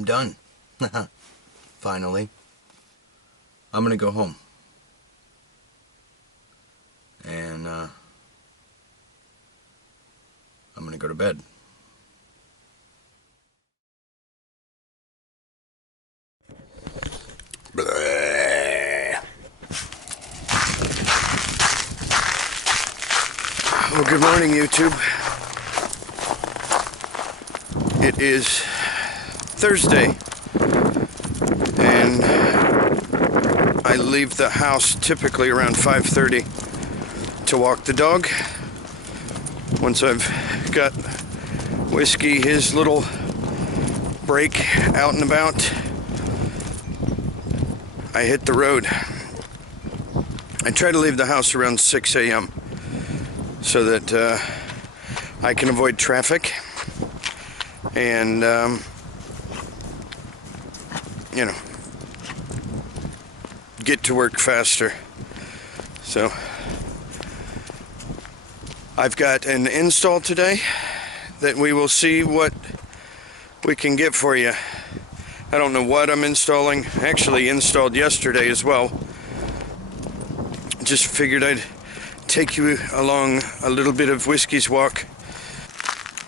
I'm done. Finally. I'm gonna go home. And I'm gonna go to bed. Well, good morning, YouTube. It is Thursday, and I leave the house typically around 5:30 to walk the dog. Once I've got Whiskey his little break out and about, I hit the road. I try to leave the house around 6 a.m. so that I can avoid traffic and, you know, get to work faster. So I've got an install today that we will see what we can get for you. I don't know what I'm installing. I actually installed yesterday as well. Just figured I'd take you along a little bit of Whiskey's walk.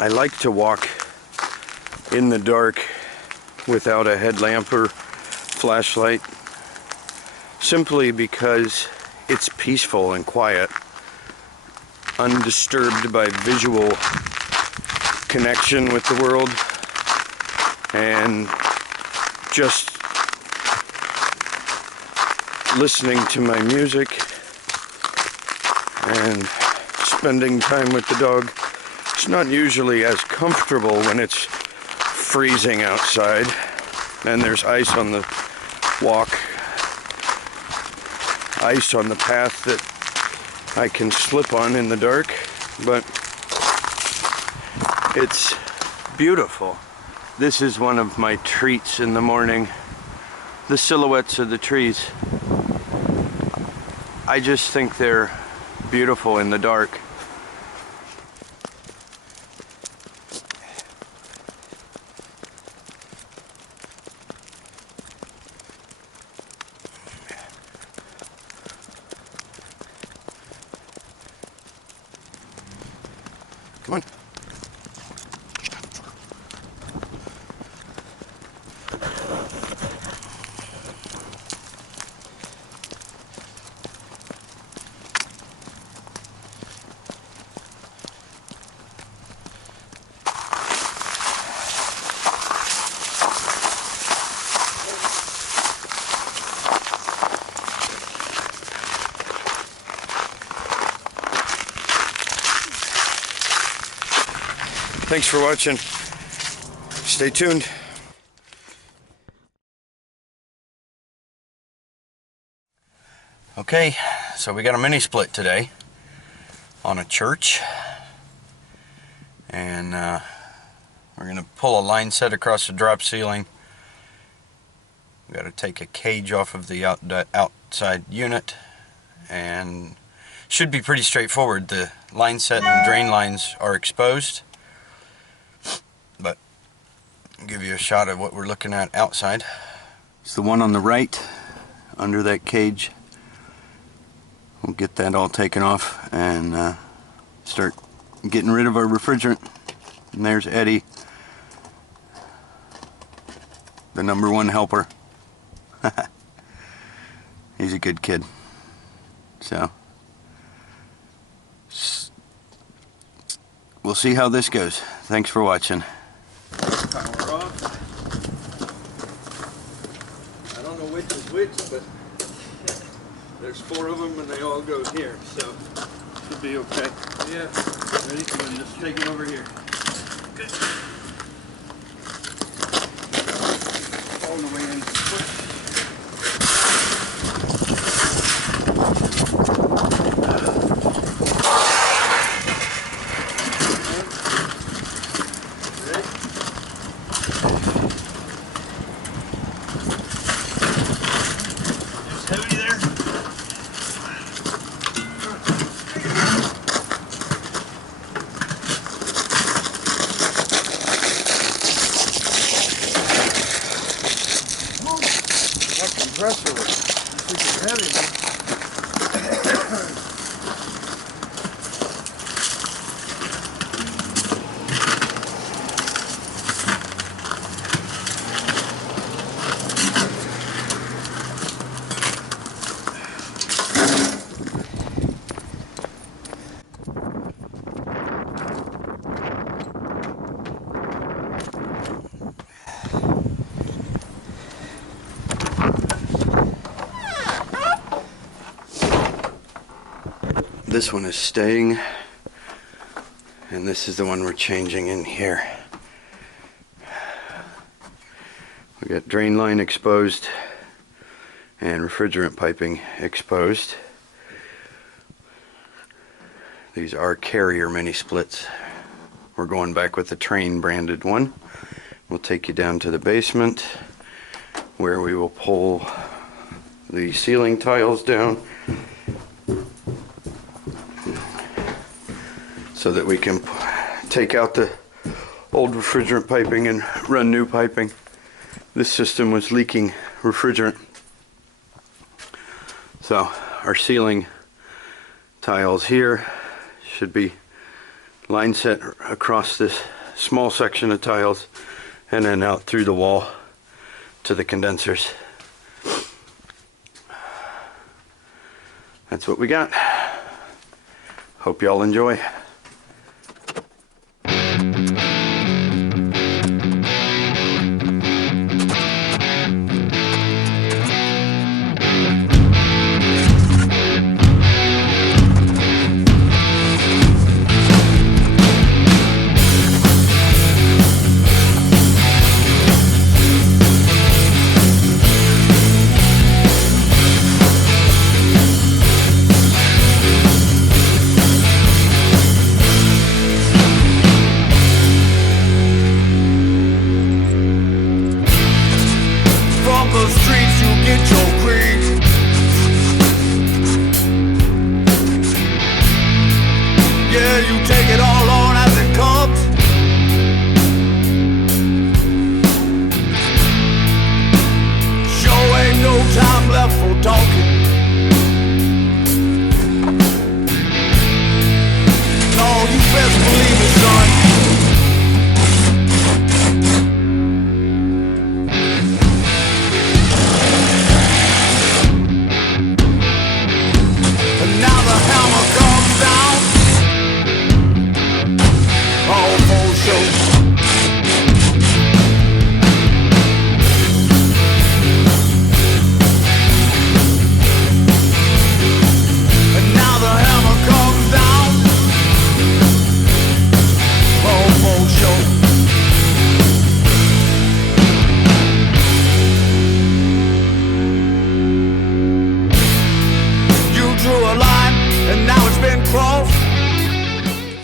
I like to walk in the dark without a headlamp or flashlight, simply because it's peaceful and quiet, undisturbed by visual connection with the world, and just listening to my music and spending time with the dog. It's not usually as comfortable when it's freezing outside and there's ice on the walk, ice on the path that I can slip on in the dark, but it's beautiful. This is one of my treats in the morning. The silhouettes of the trees. I just think they're beautiful in the dark. Come on. Thanks for watching. Stay tuned. Okay, so we got a mini split today on a church, and we're gonna pull a line set across the drop ceiling. We got to take a cage off of the outside unit, and should be pretty straightforward. The line set and drain lines are exposed, but I'll give you a shot of what we're looking at outside. It's the one on the right under that cage. We'll get that all taken off and start getting rid of our refrigerant. And there's Eddie, the #1 helper. He's a good kid. So we'll see how this goes. Thanks for watching. Power off. I don't know which is which, but there's 4 of them and they all go here, so should be okay. Yeah. Ready? I'm gonna just take it over here. Good. All the way in. compressor was freaking heavy, man. This one is staying, and this is the one we're changing in here. We got drain line exposed and refrigerant piping exposed. These are Carrier mini splits. We're going back with the Train branded one. We'll take you down to the basement where we will pull the ceiling tiles down so that we can take out the old refrigerant piping and run new piping. This system was leaking refrigerant. So our ceiling tiles here should be line set across this small section of tiles and then out through the wall to the condensers. That's what we got. Hope y'all enjoy.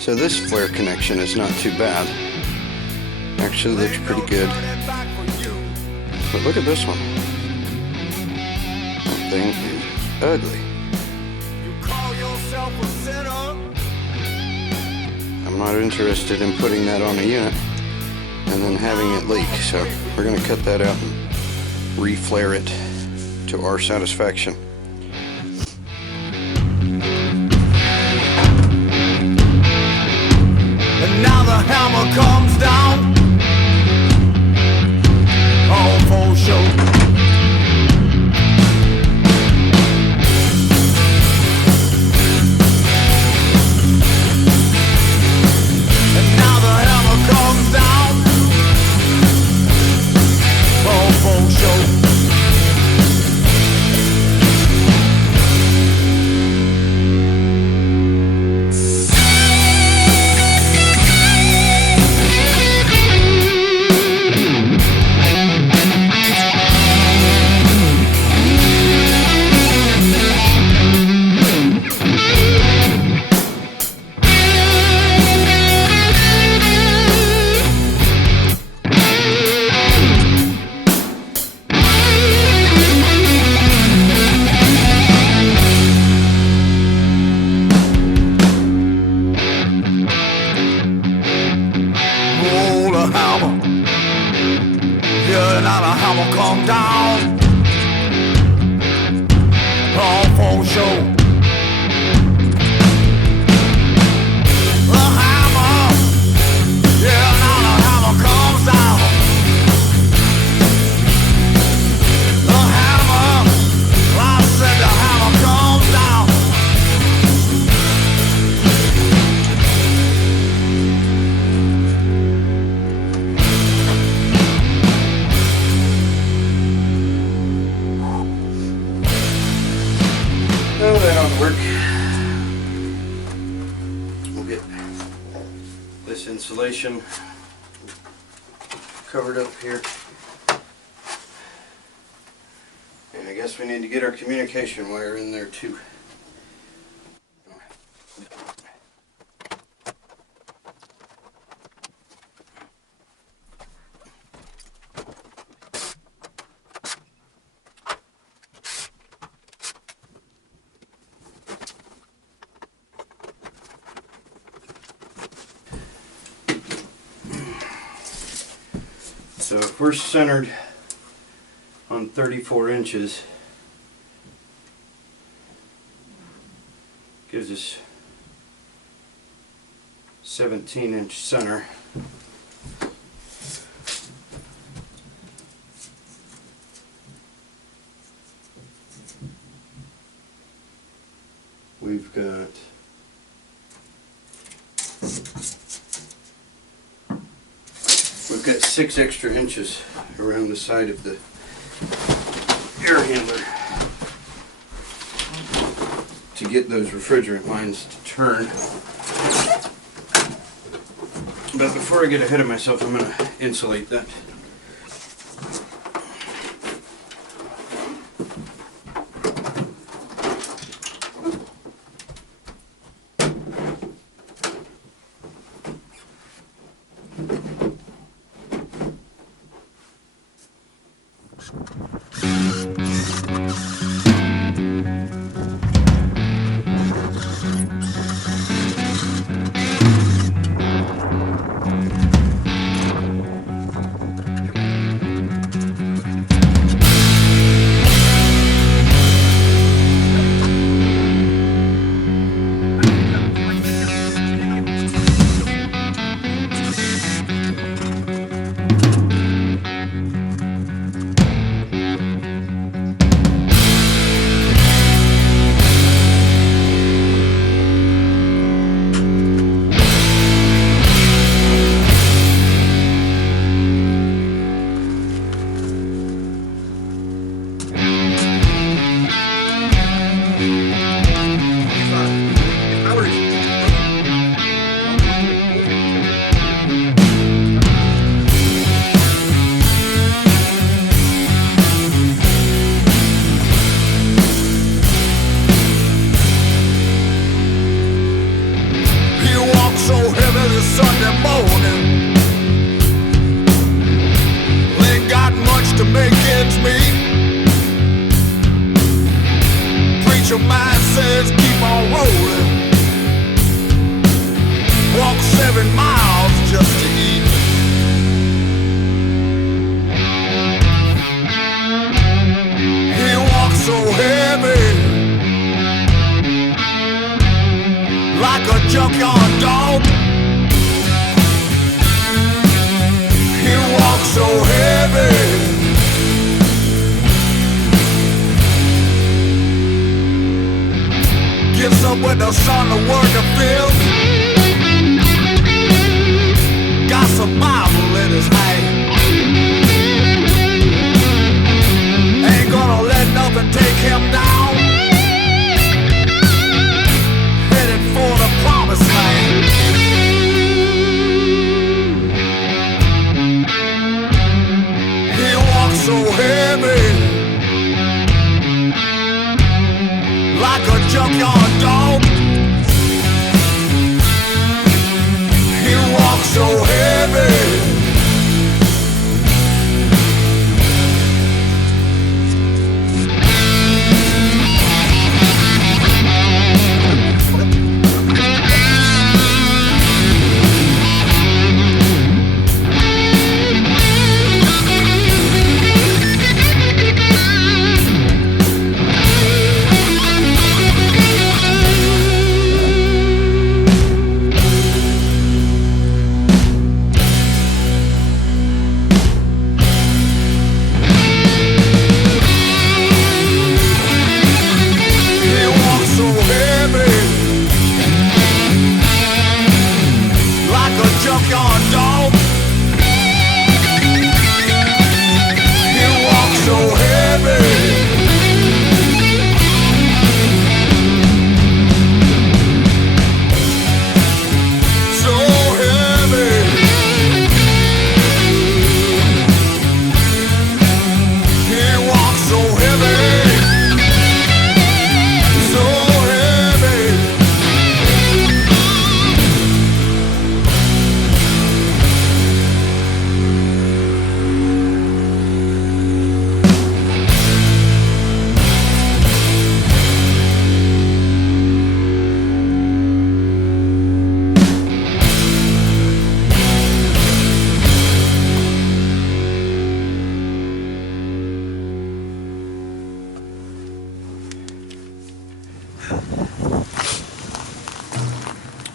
So this flare connection is not too bad. Actually looks pretty good. But look at this one. That thing is ugly. I'm not interested in putting that on a unit and then having it leak. So we're going to cut that out and re-flare it to our satisfaction. Now the hammer comes down all for show. And now the hammer comes down all for show. for sure. The hammer, yeah, now the hammer comes down. The hammer, I said the hammer comes down. Oh, that ought to work. We'll get this insulation covered up here. And I guess we need to get our communication wire in there too. So if we're centered on 34 inches, gives us 17-inch center. We've got We've got 6 extra inches around the side of the air handler to get those refrigerant lines to turn. But before I get ahead of myself, I'm going to insulate that. Your mind says keep on rolling. Walk 7 miles just to eat. He walks so heavy, like a junkyard dog. He walks so heavy. Gets up with the sun to work a field. Got some Bible in his hand. Ain't gonna let nothing take him down. Headed for the promised land. He walks so heavy, like a junkyard dog. He walks so heavy.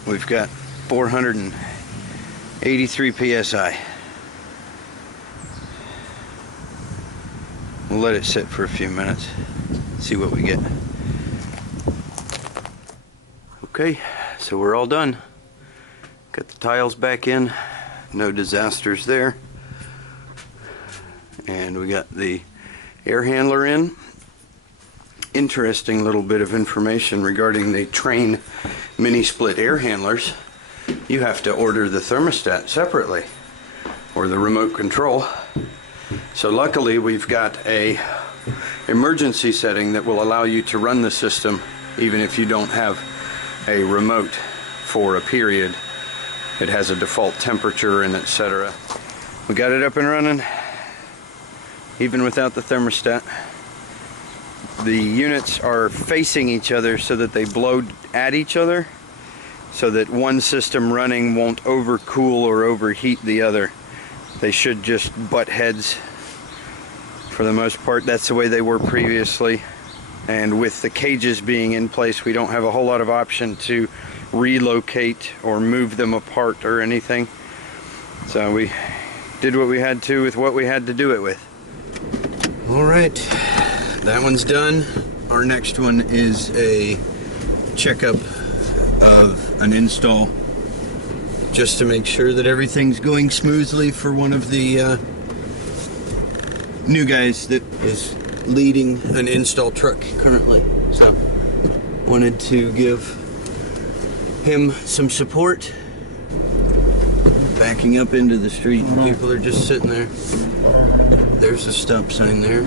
We've got 483 psi. We'll let it sit for a few minutes, see what we get. Okay, so we're all done. Got the tiles back in, no disasters there. And we got the air handler in. Interesting little bit of information regarding the Train mini split air handlers. You have to order the thermostat separately, or the remote control. So luckily we've got a emergency setting that will allow you to run the system even if you don't have a remote for a period. It has a default temperature and etc. We got it up and running even without the thermostat. The units are facing each other so that they blow at each other, so that one system running won't overcool or overheat the other. They should just butt heads for the most part. That's the way they were previously. And with the cages being in place, we don't have a whole lot of option to relocate or move them apart or anything. So we did what we had to with what we had to do it with. All right, that one's done. Our next one is a checkup of an install, just to make sure that everything's going smoothly for one of the new guys that is leading an install truck currently. So wanted to give him some support. Backing up into the street, people are just sitting there. There's a stop sign there.